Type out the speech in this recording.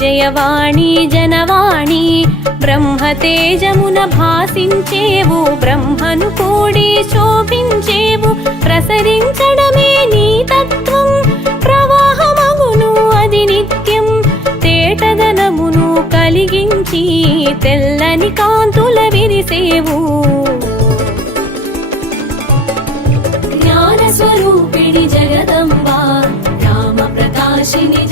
జయవాణి జనవాణి బ్రహ్మతేజమున భాసించేవు బ్రహ్మను కూడి శోభించేవు ప్రసరించడమే నీ తత్వం ప్రవాహమగును అది నిత్యం తేటదనమును కలిగించి తెల్లని కాంతుల విరిసేవు జ్ఞాన స్వరూపిణి జగదంబా రామ ప్రకాశిని